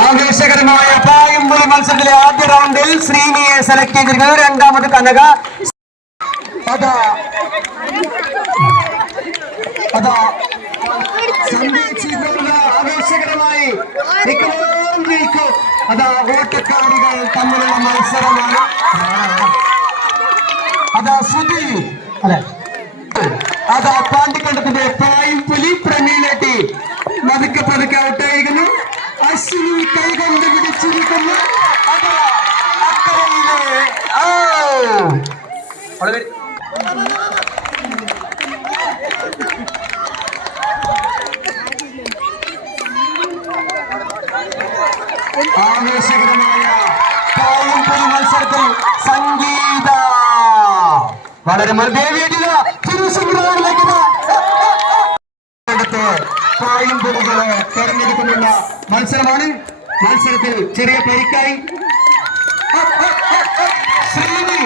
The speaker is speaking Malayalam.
ആവേശകരമായ പായുമ്പുലി മത്സരത്തിലെ ആദ്യ റൗണ്ടിൽ ശ്രീനിയെ സെലക്ട് ചെയ്തിരിക്കുന്നത്. രണ്ടാമത് കനക. അതാ ആവേശകരമായി അതാ ഓട്ടക്കാരികൾ തമ്മിലുള്ള മത്സരമാണ്. അതാ സുധി അല്ലെ, അതാ പാണ്ടിക്കണ്ടത്തിന്റെ പായുംപുലി പ്രമീലട്ടി പതുക്കെ പതുക്കെ ഔട്ടായിരിക്കുന്നു. അശ്വിനി കൈകൊണ്ട് പിടിച്ചിരിക്കുന്നു. അതാ അക്കരയിലെ ആവേശകരമായ പായുംപുലി മത്സരത്തിൽ സംഗീത വളരെ പായുംപുലികളെ തെരഞ്ഞെടുക്കുന്നുള്ള മത്സരമാണ്. മത്സരത്തിൽ ചെറിയ പരിക്കായി ശ്രീനി